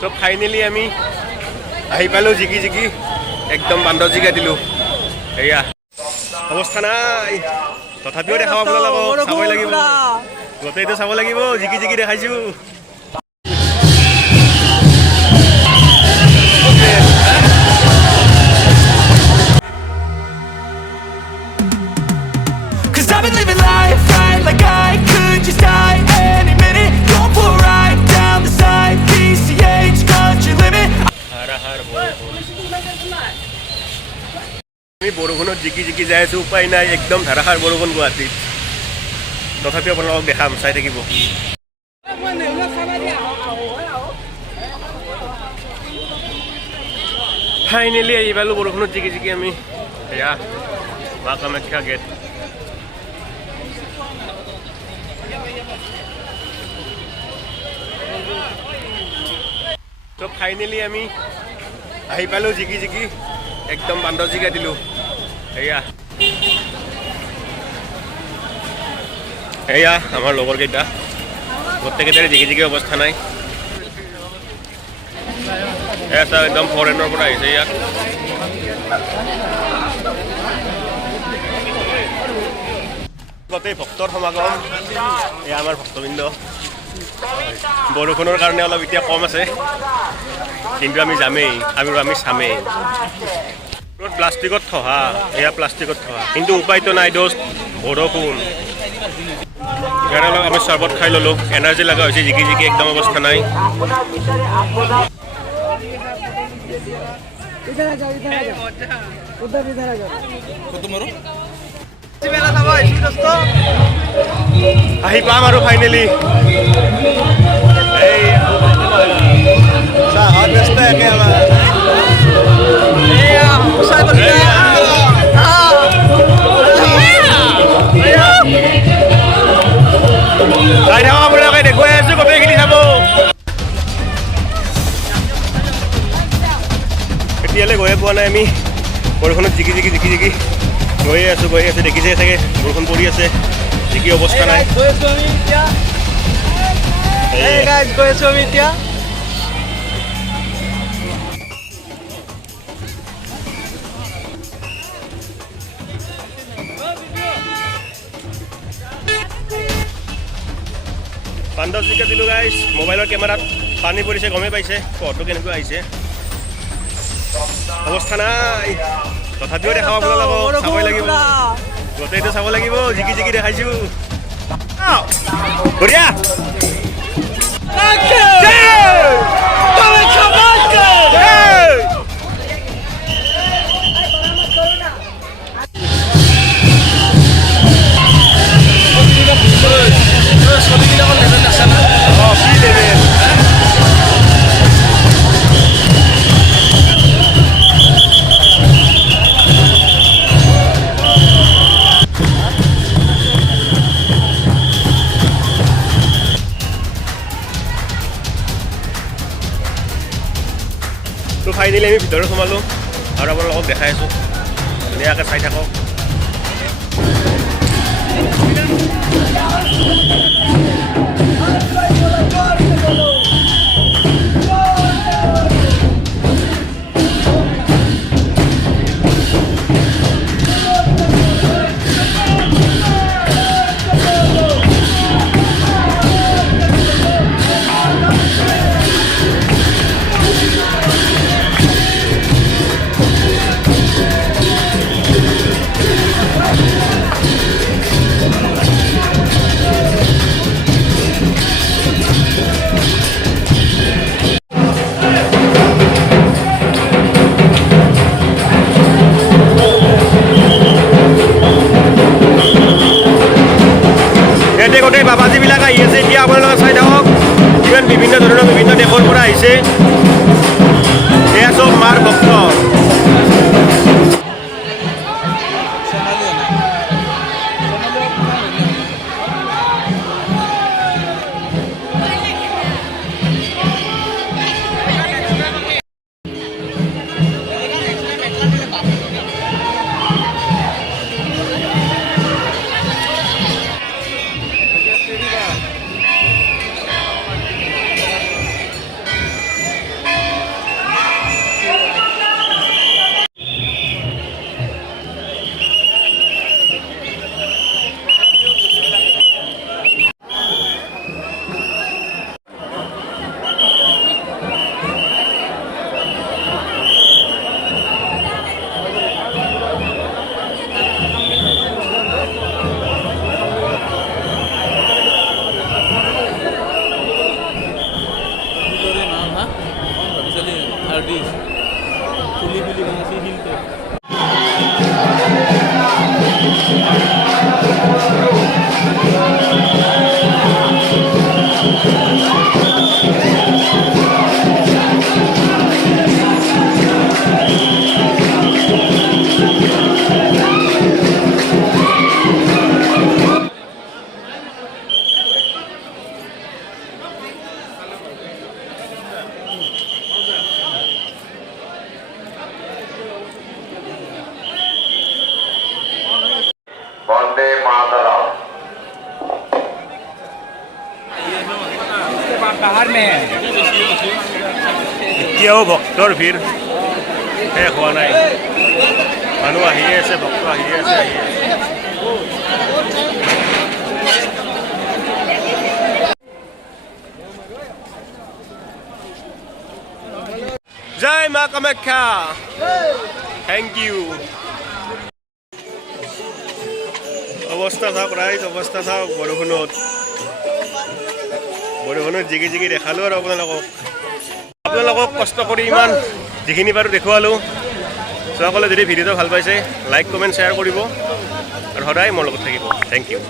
তো ফাইনেলি আমি আহি পালোঁ জিকি জিকি একদম বান্দৰ জিকাই দিলোঁ। এয়া অৱস্থা নাই, তথাপিও দেখাব আপোনালোকক, চাবই লাগিব, গোটেইটো চাব লাগিব। জিকি জিকি দেখাইছোঁ। আমি বৰষুণত জিকি জিকি যাই আছোঁ, উপায় নাই, একদম ধাৰাসাৰ বৰষুণ গুৱাহাটীত। তথাপিও আপোনালোকক দেখাম, চাই থাকিব। ফাইনেলি আহি পালোঁ বৰষুণত জিকি জিকি আমি। এয়া মা কামাখ্যা গেট। তো ফাইনেলি আমি আহি পালোঁ জিকি জিকি একদম বান্দৰ জিকাই দিলোঁ। এয়া এয়া আমাৰ লগৰকেইটা, গোটেইকেইটাৰে জিকি জিকি অৱস্থা নাই। এয়া চাওক, একদম ফৰেনৰ পৰা আহিছে ইয়াত। গোটেই ভক্তৰ সমাগম, এয়া আমাৰ ভক্তবৃন্দ। বৰষুণৰ কাৰণে অলপ এতিয়া কম আছে, কিন্তু আমি যামেই, আমি চামেই। প্লাষ্টিকত থহা, এয়া প্লাষ্টিকত থহা, কিন্তু উপায়তো নাই, দোস্ত বৰষুণ। ইয়াৰ অলপ আমি চৰ্বত খাই ল'লোঁ, এনাৰ্জি লগা হৈছে, জিকি জিকি একদম অৱস্থা নাই। আহি পাম আৰু ফাইনেলি। এই ব্যস্ত একে আমাৰ দেখুৱাই আছোঁ, গোটেইখিনি চাব। এতিয়ালৈ গৈয়ে পোৱা নাই আমি, বৰষুণত জিকি জিকি গৈয়ে আছোঁ। দেখিছে চাগে, বৰষুণ পৰি আছে, জিকি অৱস্থা নাই। গৈ আছোঁ আমি এতিয়া। বান্দৰ জিকাই দিলোঁ গাইজ। মোবাইলৰ কেমেৰাত পানী পৰিছে, গমেই পাইছে ফটো কেনেকুৱা আহিছে। অৱস্থা নাই, তথাপিও দেখাব আপোনালোকক, চাবই লাগিব, গোটেইটো চাব লাগিব। জিকি জিকি দেখাইছোঁ। বঢ়িয়া। তো ফাইনেলি আমি ভিতৰত সোমালোঁ আৰু আপোনালোকক দেখাই আছোঁ, ধুনীয়াকৈ চাই থাকক। গোটেই বাবাজীবিলাক আহি আছে, এতিয়া আপোনালোকে চাই থাকক, কিমান বিভিন্ন ধৰণৰ বিভিন্ন দেশৰ পৰা আহিছে। এয়া চব মাৰ ভক্ত। পাৰ্টি ফুলি ফুলি বনাইছে শিলটো वंदे मातरम। এতিয়াও ভক্তৰ ভিৰ শেষ হোৱা নাই মানুহ আহিয়ে আছে ভক্ত আহিয়ে আছে জয় মা কামাখ্যা থেংক ইউ অৱস্থা চাওক ৰাইজ অৱস্থা চাওক বৰষুণত জিকি জিকি দেখালোঁ আৰু আপোনালোকক কষ্ট কৰি ইমান যিখিনি বাৰু দেখুৱালোঁ সকলে যদি ভিডিঅ'টো ভাল পাইছে লাইক কমেণ্ট শ্বেয়াৰ কৰিব আৰু সদায় মোৰ লগত থাকিব থেংক ইউ